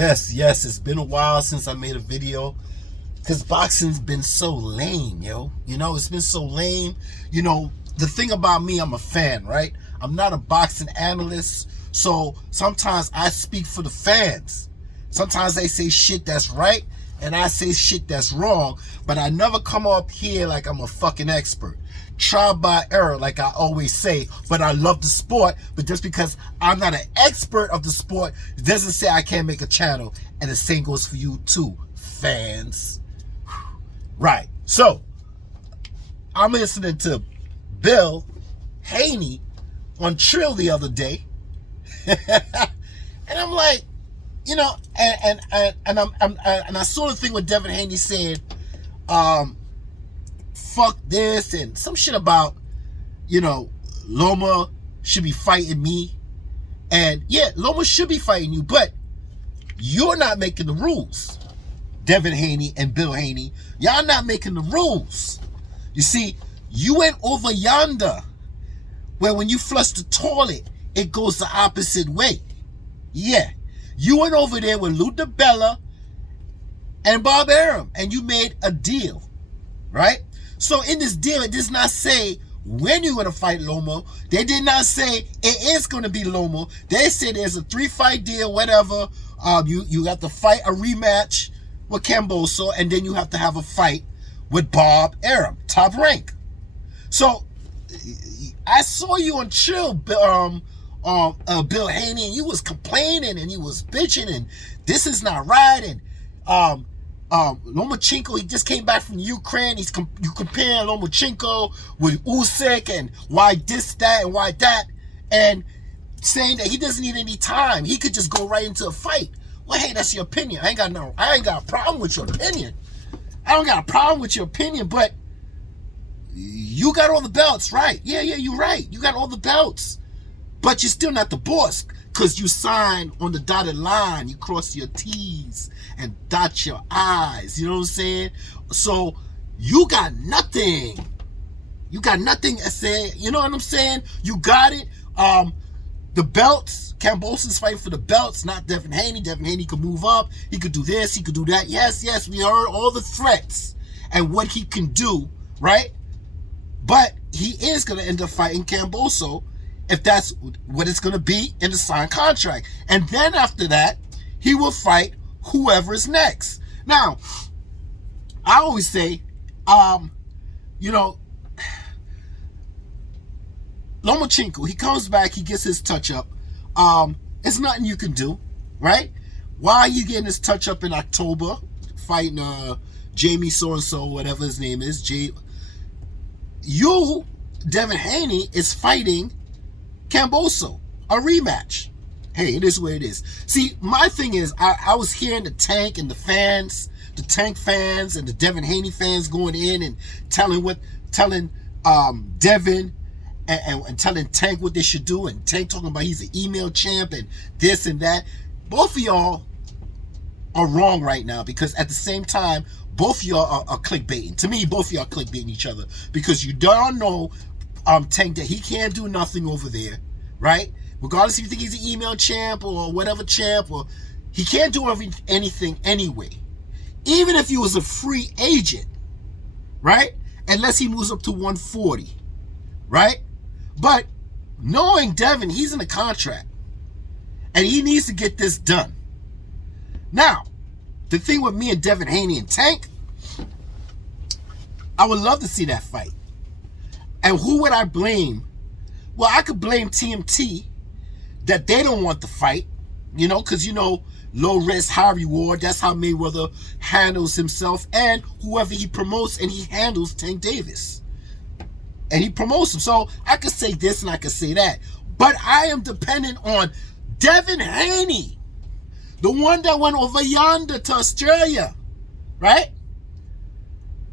Yes, it's been a while since I made a video because boxing's been so lame, yo. You know, it's been so lame. You know, the thing about me, I'm a fan, right? I'm not a boxing analyst, so sometimes I speak for the fans. Sometimes they say shit that's right, and I say shit that's wrong, but I never come up here like I'm a fucking expert. Trial by error, like I always say, but I love the sport, but just because I'm not an expert of the sport, it doesn't say I can't make a channel, and the same goes for you too, fans. Right, so, I'm listening to Bill Haney on Trill the other day, and I'm like, you know, and I saw the thing with Devin Haney saying, fuck this, and some shit about, you know, Loma should be fighting me. And yeah, Loma should be fighting you, but you're not making the rules. Devin Haney and Bill Haney, y'all not making the rules. You see, you went over yonder where when you flush the toilet, it goes the opposite way. Yeah, you went over there with Lou DiBella and Bob Arum, and you made a deal, right? So in this deal, it does not say when you're going to fight Loma. They did not say it is going to be Loma. They said there's a 3-fight deal, whatever. You have to fight a rematch with Camboso, and then you have to have a fight with Bob Arum, top rank. So I saw you on Chill, Bill Haney, and you was complaining and you was bitching, and this is not right, and Lomachenko, he just came back from Ukraine. You comparing Lomachenko with Usyk and why this, that, and why that, and saying that he doesn't need any time. He could just go right into a fight. Well, hey, that's your opinion. I ain't got a problem with your opinion. I don't got a problem with your opinion, but you got all the belts, right? Yeah, you're right. You got all the belts, but you're still not the boss. Because you sign on the dotted line, you cross your T's and dot your I's. You know what I'm saying? So you got nothing. You got nothing to say. You know what I'm saying? You got it. The belts, Camboso's fighting for the belts, not Devin Haney. Devin Haney could move up. He could do this. He could do that. Yes, we heard all the threats and what he can do, right? But he is going to end up fighting Camboso, if that's what it's going to be in the signed contract. And then after that, he will fight whoever is next. Now, I always say, you know, Lomachenko, he comes back, he gets his touch-up. It's nothing you can do, right? Why are you getting his touch-up in October, fighting Jamie so-and-so, whatever his name is? Devin Haney, is fighting Camboso, a rematch. Hey, it is what it is. See, my thing is, I was hearing the Tank and the fans, the Tank fans and the Devin Haney fans going in and telling Devin and telling Tank what they should do, and Tank talking about he's an email champ and this and that. Both of y'all are wrong right now, because at the same time, both of y'all are clickbaiting. To me, both of y'all clickbaiting each other, because you don't know Tank that he can't do nothing over there, right? Regardless if you think he's an email champ or whatever champ, or he can't do anything anyway. Even if he was a free agent, right? Unless he moves up to 140, right? But knowing Devin, he's in a contract, and he needs to get this done. Now, the thing with me and Devin Haney and Tank, I would love to see that fight. And who would I blame? Well, I could blame TMT that they don't want the fight, you know, because, you know, low risk, high reward. That's how Mayweather handles himself, and whoever he promotes, and he handles Tank Davis. And he promotes him. So I could say this and I could say that. But I am dependent on Devin Haney, the one that went over yonder to Australia, right?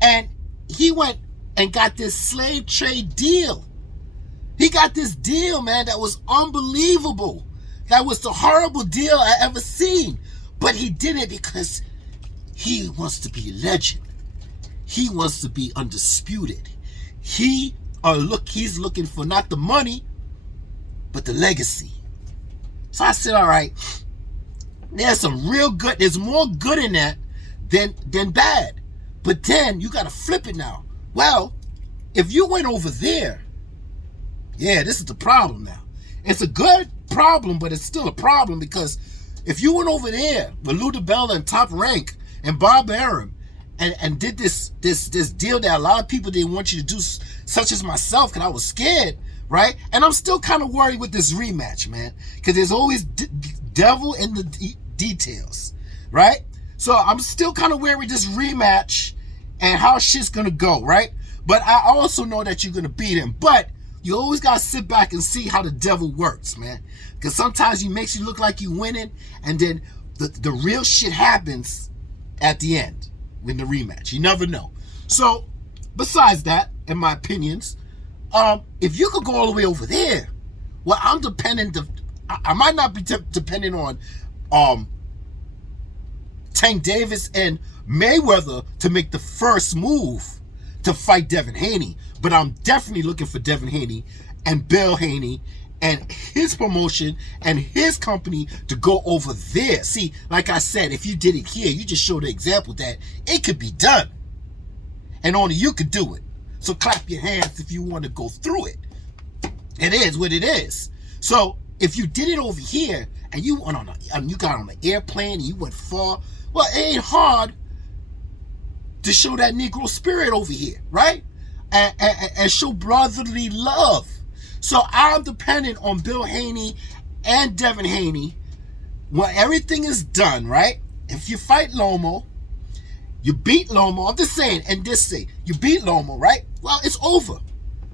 And he went and got this slave trade deal. He got this deal, man, that was unbelievable. That was the horrible deal I ever seen. But he did it because he wants to be a legend. He wants to be undisputed. He's looking for not the money, but the legacy. So I said, all right, There's some real good. There's more good in that than bad. But then you got to flip it now. Well, if you went over there, yeah, this is the problem now. It's a good problem, but it's still a problem because if you went over there with Lou DiBella and Top Rank and Bob Arum and did this deal that a lot of people didn't want you to do, such as myself, because I was scared, right? And I'm still kind of worried with this rematch, man, because there's always devil in the details, right? So I'm still kind of worried with this rematch and how shit's gonna go, right? But I also know that you're gonna beat him. But you always gotta sit back and see how the devil works, man. Because sometimes he makes you look like you winning, and then the real shit happens at the end in the rematch. You never know. So, besides that, in my opinions, if you could go all the way over there, well, I'm dependent. I might not be dependent on Tank Davis and Mayweather to make the first move to fight Devin Haney, but I'm definitely looking for Devin Haney and Bill Haney and his promotion and his company to go over there. See, like I said, if you did it here, you just showed the example that it could be done, and only you could do it. So clap your hands if you want to go through it. It is what it is. So if you did it over here and you went on you got on an airplane and you went far, well, it ain't hard to show that Negro spirit over here, right? And show brotherly love. So I'm dependent on Bill Haney and Devin Haney when everything is done, right? If you fight Lomo, you beat Lomo. I'm just saying, and this thing, you beat Lomo, right? Well, it's over.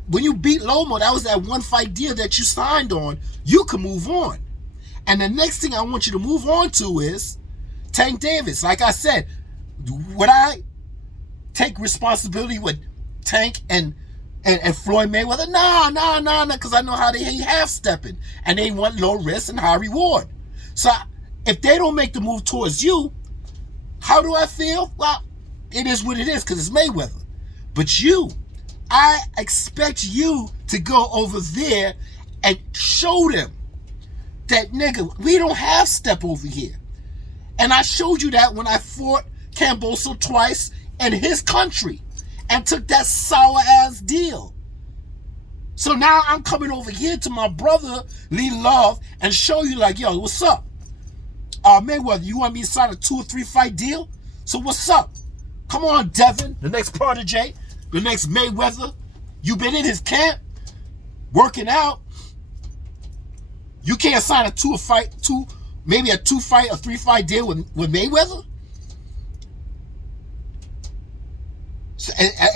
When you beat Lomo, that was that one fight deal that you signed on. You can move on. And the next thing I want you to move on to is Tank Davis. Like I said, would I take responsibility with Tank and Floyd Mayweather? No, because I know how they hate half-stepping, and they want low risk and high reward. So if they don't make the move towards you, how do I feel? Well, it is what it is because it's Mayweather. But you, I expect you to go over there and show them that, nigga, we don't have step over here. And I showed you that when I fought Camboso twice in his country and took that sour-ass deal. So now I'm coming over here to my brotherly love and show you like, yo, what's up? Mayweather, you want me to sign a 2 or 3 fight deal? So what's up? Come on, Devin, the next protege, the next Mayweather. You been in his camp, working out. You can't sign a 2 fight, maybe a 2 fight or 3 fight deal with Mayweather?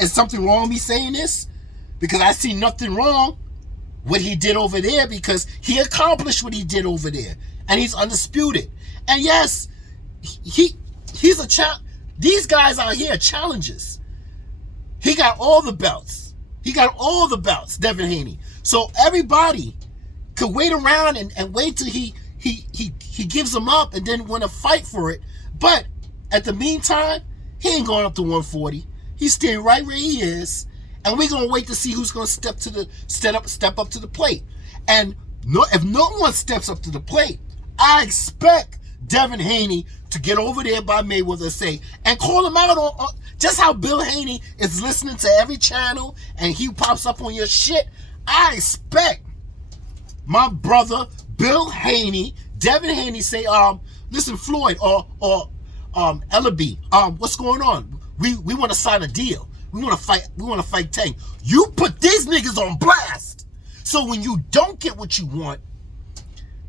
Is something wrong with me saying this? Because I see nothing wrong with what he did over there, because he accomplished what he did over there, and he's undisputed. And yes, he's a challenge. These guys out here are challenges. He got all the belts. He got all the belts, Devin Haney. So everybody could wait around and wait till he gives them up and then want to fight for it. But at the meantime, he ain't going up to 140. He's staying right where he is, and we're gonna wait to see who's gonna step up to the plate. And if no one steps up to the plate, I expect Devin Haney to get over there by Mayweather and say, and call him out on just how Bill Haney is listening to every channel and he pops up on your shit. I expect my brother Bill Haney, Devin Haney, say, listen, Floyd or Ellaby, what's going on? We want to sign a deal. We want to fight Tank. You put these niggas on blast. So when you don't get what you want,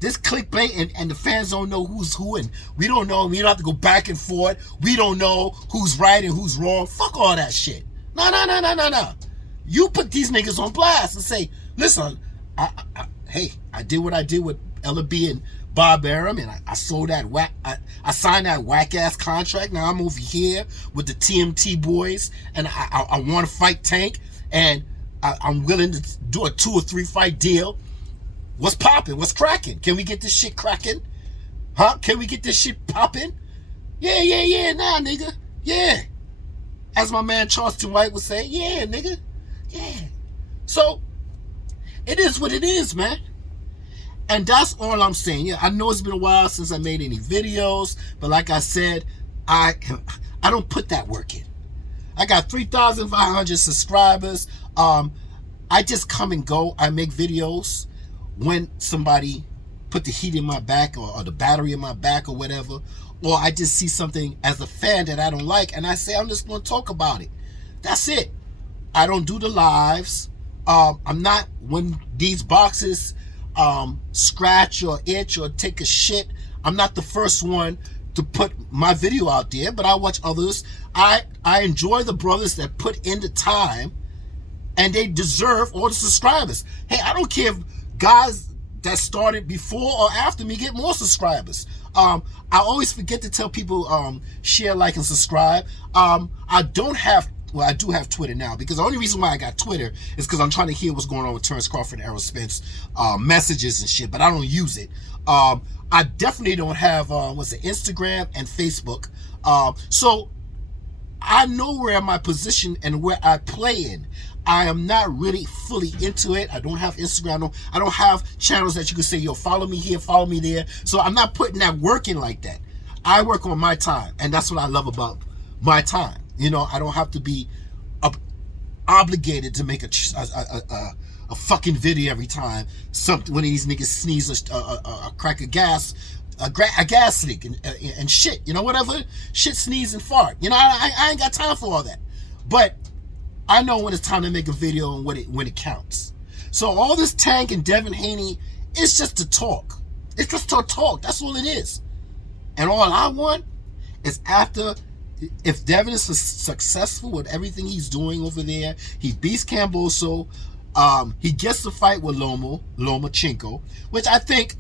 this clickbait and the fans don't know who's who, and we don't know. We don't have to go back and forth. We don't know who's right and who's wrong. Fuck all that shit. No. You put these niggas on blast and say, listen, hey, I did what I did with Ellaby and Bob Arum, and I sold that I signed that whack ass contract. Now I'm over here with the TMT boys, and I want to fight Tank, and I'm willing to do a 2 or 3 fight deal. What's popping? What's cracking? Can we get this shit cracking? Huh? Can we get this shit popping? Yeah, nah, nigga. Yeah. As my man Charleston White would say, yeah, nigga. Yeah. So, it is what it is, man. And that's all I'm saying. Yeah, I know it's been a while since I made any videos, but like I said, I don't put that work in. I got 3,500 subscribers. I just come and go. I make videos when somebody put the heat in my back or the battery in my back or whatever, or I just see something as a fan that I don't like, and I say I'm just going to talk about it. That's it. I don't do the lives. I'm not, when these boxes scratch or itch or take a shit, I'm not the first one to put my video out there, but I watch others. I enjoy the brothers that put in the time, and they deserve all the subscribers. Hey, I don't care if guys that started before or after me get more subscribers. I always forget to tell people share, like, and subscribe. I don't have, well, I do have Twitter now, because the only reason why I got Twitter is because I'm trying to hear what's going on with Terrence Crawford and Errol Spence messages and shit, but I don't use it. I definitely don't have what's it, Instagram and Facebook. So I know where my position and where I play in. I am not really fully into it. I don't have Instagram. I don't have channels that you can say, yo, follow me here, follow me there. So I'm not putting that work in like that. I work on my time, and that's what I love about my time. You know, I don't have to be obligated to make a fucking video every time something, one of these niggas sneeze a crack of gas, a gas leak and shit, you know, whatever, shit, sneeze and fart. You know, I ain't got time for all that. But I know when it's time to make a video and when it counts. So all this Tank and Devin Haney is just to talk. It's just to talk. That's all it is. And all I want is, after, if Devin is successful with everything he's doing over there, he beats Camboso, he gets the fight with Lomachenko, which I think,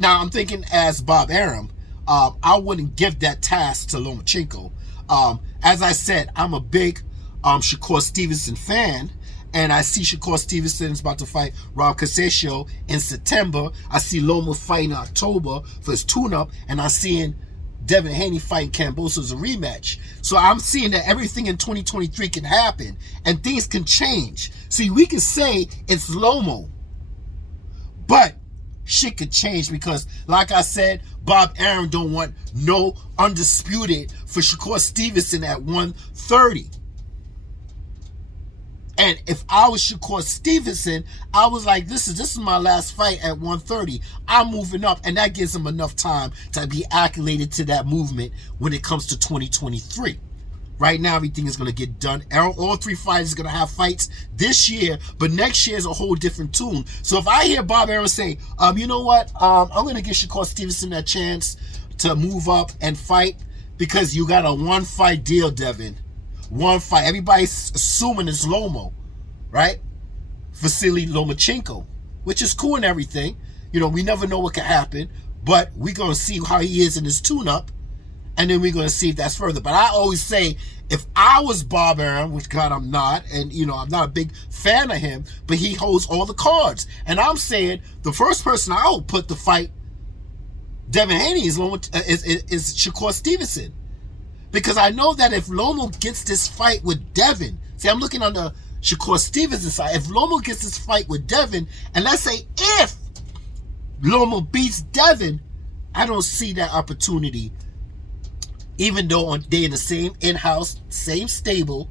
now I'm thinking as Bob Arum, I wouldn't give that task to Lomachenko. As I said, I'm a big Shakur Stevenson fan, and I see Shakur Stevenson is about to fight Rob Casaccio in September. I see Loma fight in October for his tune-up, and I'm seeing Devin Haney fighting Camboso as a rematch. So I'm seeing that everything in 2023 can happen, and things can change. See, we can say it's Lomo, but shit could change, because, like I said, Bob Arum don't want no undisputed for Shakur Stevenson at 130. And if I was Shakur Stevenson, I was like, this is my last fight at 130. I'm moving up, and that gives him enough time to be acclimated to that movement when it comes to 2023. Right now, everything is going to get done. All three fighters are going to have fights this year, but next year is a whole different tune. So if I hear Bob Arum say, you know what, I'm going to give Shakur Stevenson that chance to move up and fight, because you got a one-fight deal, Devin. One fight. Everybody's assuming it's Lomo, right? Vasily Lomachenko, which is cool and everything. You know, we never know what can happen, but we're going to see how he is in his tune-up, and then we're going to see if that's further. But I always say, if I was Bob Arum, which God I'm not, and you know, I'm not a big fan of him, but he holds all the cards. And I'm saying the first person I would put to fight Devin Haney is Shakur Stevenson. Because I know that if Lomo gets this fight with Devin, see, I'm looking on the Shakur Stevenson side. If Lomo gets this fight with Devin, and let's say if Lomo beats Devin, I don't see that opportunity. Even though they're in the same in-house, same stable,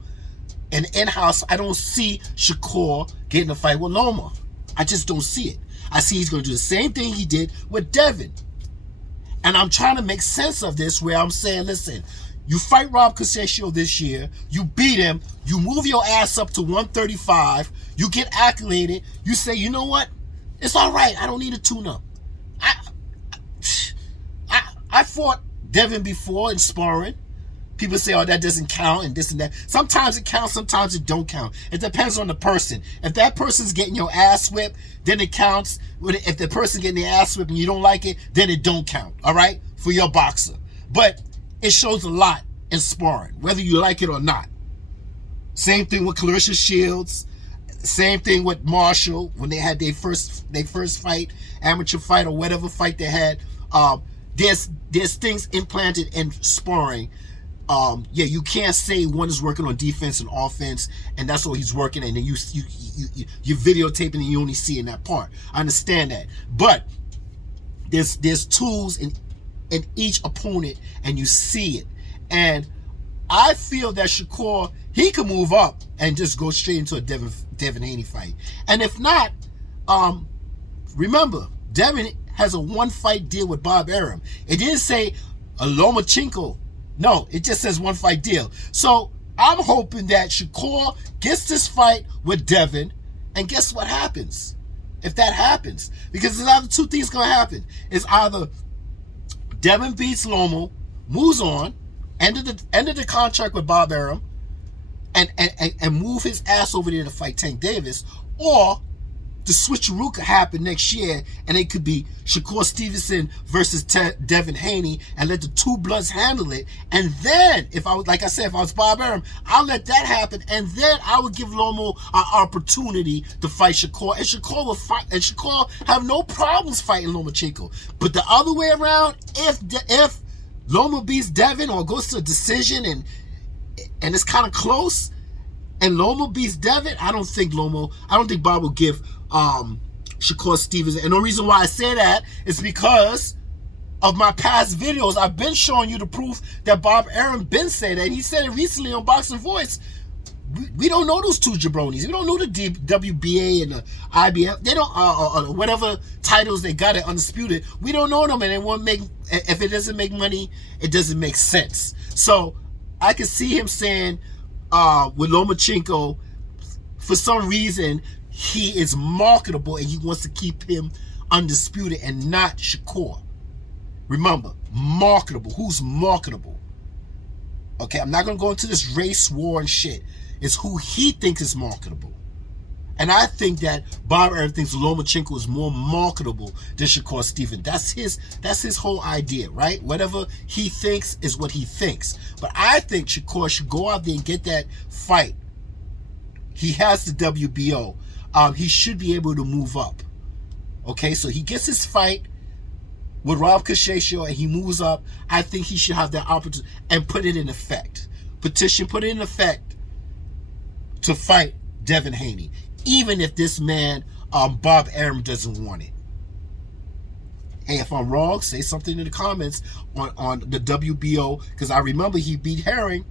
and in-house, I don't see Shakur getting a fight with Loma. I just don't see it. I see he's going to do the same thing he did with Devin. And I'm trying to make sense of this, where I'm saying, listen, you fight Rob Casaccio this year, you beat him, you move your ass up to 135, you get accoladed, you say, you know what, it's all right, I don't need a tune-up. I fought Devin before in sparring. People say, oh, that doesn't count and this and that. Sometimes it counts, sometimes it don't count. It depends on the person. If that person's getting your ass whipped, then it counts. If the person's getting their ass whipped and you don't like it, then it don't count, all right, for your boxer. But it shows a lot in sparring, whether you like it or not. Same thing with Clarissa Shields. Same thing with Marshall when they had their first fight, amateur fight or whatever fight they had. There's things implanted in sparring yeah, you can't say one is working on defense and offense, and that's all he's working, and then you videotaping and you only see in that part. I understand that, but there's tools in each opponent, and you see it. And I feel that Shakur, he can move up and just go straight into a Devin Haney fight. And if not, remember, Devin has a 1-fight deal with Bob Arum. It didn't say a Lomachenko. No, it just says 1-fight deal. So I'm hoping that Shakur gets this fight with Devin, and guess what happens if that happens? Because there's either two things going to happen. It's either Devin beats Lomo, moves on, ended the contract with Bob Arum, and move his ass over there to fight Tank Davis, or the switcheroo could happen next year, and it could be Shakur Stevenson versus Devin Haney, and let the two bloods handle it. And then, if I was, like I said, if I was Bob Arum, I'll let that happen, and then I would give Lomo an opportunity to fight Shakur, and Shakur will fight, and Shakur have no problems fighting Lomachenko. But the other way around, if Lomo beats Devin or goes to a decision and it's kind of close, and Lomo beats Devin, I don't think Bob will give Shakur Stevenson. And the reason why I say that is because of my past videos. I've been showing you the proof that Bob Arum been saying that. He said it recently on Boxing Voice. We don't know those two jabronis. We don't know the WBA and the IBF. They don't, or whatever titles they got at Undisputed. We don't know them, and it won't make. If it doesn't make money, it doesn't make sense. So I can see him saying with Lomachenko, for some reason, he is marketable and he wants to keep him undisputed and not Shakur. Remember, marketable. Who's marketable? Okay, I'm not going to go into this race war and shit. It's who he thinks is marketable. And I think that Bob Arum thinks Lomachenko is more marketable than Shakur Stevenson. That's his whole idea, right? Whatever he thinks is what he thinks. But I think Shakur should go out there and get that fight. He has the WBO. He should be able to move up. Okay, so he gets his fight with Rob Kashesho and he moves up. I think he should have that opportunity and put it in effect. Put it in effect to fight Devin Haney, even if this man, Bob Arum, doesn't want it. Hey, if I'm wrong, say something in the comments on the WBO, because I remember he beat Herring.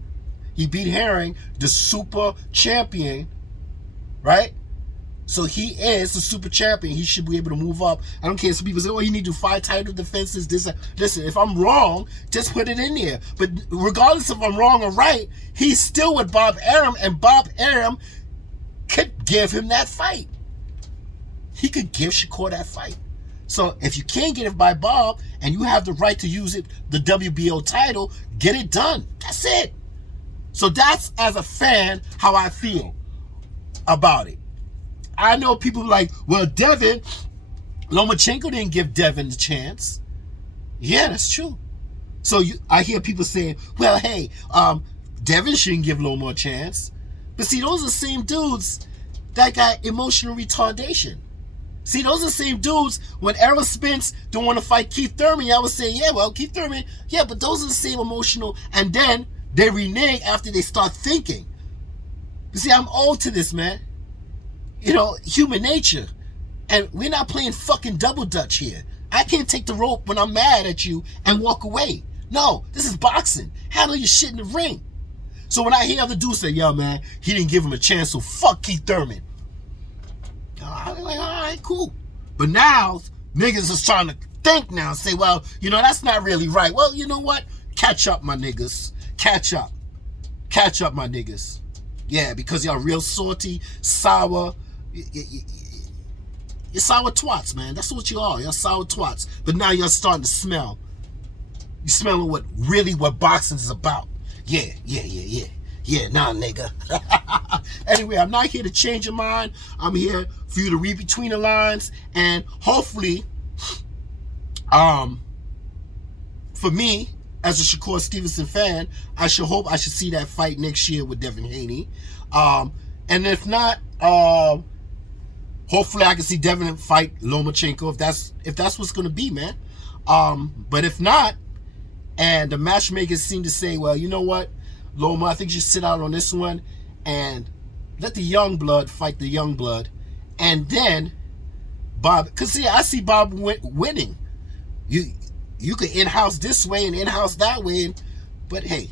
He beat Herring, the super champion, right? So he is the super champion. He should be able to move up. I don't care. Some people say, oh, you need to do 5 title defenses. This, listen, if I'm wrong, just put it in there. But regardless if I'm wrong or right, he's still with Bob Arum, and Bob Arum could give him that fight. He could give Shakur that fight. So if you can't get it by Bob and you have the right to use it, the WBO title, get it done. That's it. So that's, as a fan, how I feel about it. I know people like, well, Lomachenko didn't give Devin the chance. Yeah, that's true. So I hear people saying, well, hey, Devin shouldn't give Lomo a chance. But see, those are the same dudes that got emotional retardation. See, those are the same dudes, when Errol Spence don't want to fight Keith Thurman, I was saying, yeah, well, Keith Thurman, yeah, but those are the same emotional, and then they renege after they start thinking. You see, I'm old to this, man. You know, human nature. And we're not playing fucking double dutch here. I can't take the rope when I'm mad at you and walk away. No, this is boxing. Handle your shit in the ring. So when I hear other dudes say, yo, man, he didn't give him a chance, so fuck Keith Thurman. I'm like, all right, cool. But now, niggas is trying to think now and say, well, you know, that's not really right. Well, you know what? Catch up, my niggas. Catch up. Catch up, my niggas. Yeah, because y'all real salty, sour. You're sour twats, man. That's what you are. You're sour twats. But now you're starting to smell. You're smelling what boxing is about. Yeah. Yeah, nah, nigga. Anyway, I'm not here to change your mind. I'm here for you to read between the lines. And hopefully, for me, as a Shakur Stevenson fan, I should see that fight next year with Devin Haney. And if not, hopefully I can see Devin fight Lomachenko if that's what's gonna be, man. But if not, And the matchmakers seem to say, well, you know what, Loma, I think you should sit out on this one and let the young blood fight the young blood. And then Bob, because see, I see Bob winning. You could in-house this way and in-house that way, but hey,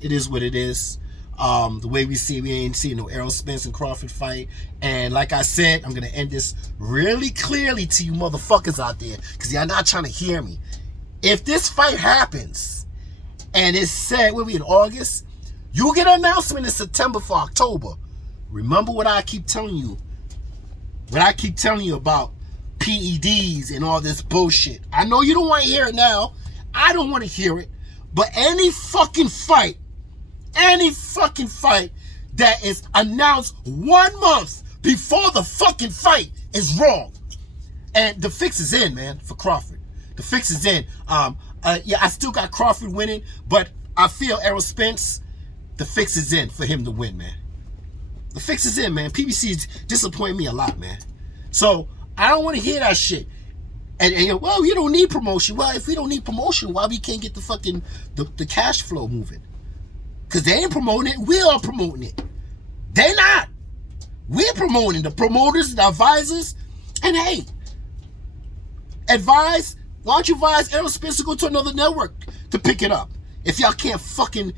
it is what it is. The way we see, we ain't seeing no Errol Spence and Crawford fight. And like I said, I'm gonna end this really clearly to you motherfuckers out there, because y'all not trying to hear me. If this fight happens and it's said we'll be in August, you'll get an announcement in September for October. Remember what I keep telling you. What I keep telling you about PEDs and all this bullshit. I know you don't want to hear it now. I don't want to hear it. But any fucking fight that is announced 1 month before the fucking fight is wrong. And the fix is in, man, for Crawford. The fix is in. Yeah, I still got Crawford winning, but I feel Errol Spence, the fix is in for him to win, man. The fix is in, man. PBC's disappointing me a lot, man. So I don't want to hear that shit. And well, you don't need promotion. Well, if we don't need promotion, why we can't get the fucking the cash flow moving? Because they ain't promoting it. We are promoting it. They not. We're promoting the promoters, the advisors. And hey, advise. Why don't you advise Errol Spence to go to another network to pick it up? If y'all can't fucking,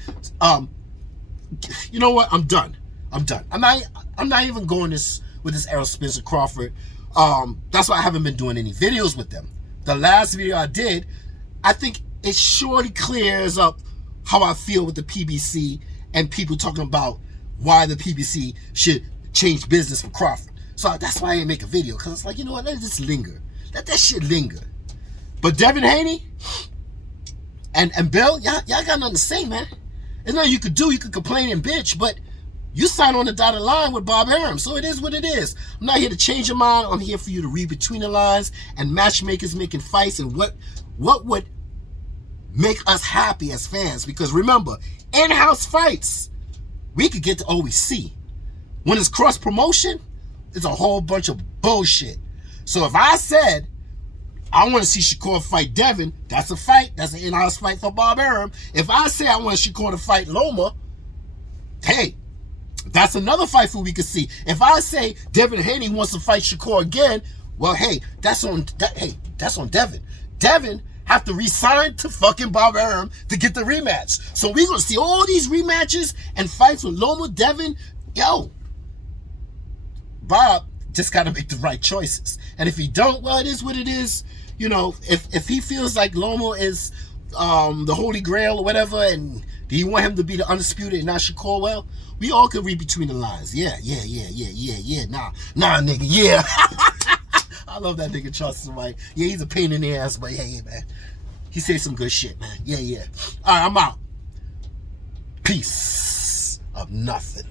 you know what? I'm done. I'm not even going with this Errol Spence and Crawford. That's why I haven't been doing any videos with them. The last video I did, I think it surely clears up how I feel with the PBC and people talking about why the PBC should change business for Crawford. So that's why I didn't make a video, because it's like, you know what? Let it just linger. Let that shit linger. But Devin Haney and Bill, y'all got nothing to say, man. There's nothing you could do. You could complain and bitch, but you signed on the dotted line with Bob Arum, so it is what it is. I'm not here to change your mind. I'm here for you to read between the lines and matchmakers making fights and what would make us happy as fans. Because remember, in-house fights, we could get to OEC. When it's cross-promotion, it's a whole bunch of bullshit. So if I said, I want to see Shakur fight Devin, that's a fight. That's an in-house fight for Bob Arum. If I say I want Shakur to fight Loma, hey, that's another fight for we could see. If I say Devin Haney wants to fight Shakur again, well, hey, that's on Devin. Devin have to resign to fucking Bob Arum to get the rematch. So we're gonna see all these rematches and fights with Loma, Devin. Yo, Bob just gotta make the right choices. And if he don't, well, it is what it is. You know, if he feels like Loma is the Holy Grail or whatever, and do you want him to be the undisputed and not Shakur? Well, we all can read between the lines. Yeah. Nah, nigga, yeah. I love that nigga Charleston White. Yeah, he's a pain in the ass, but yeah, man. He says some good shit, man. Yeah. All right, I'm out. Peace of nothing.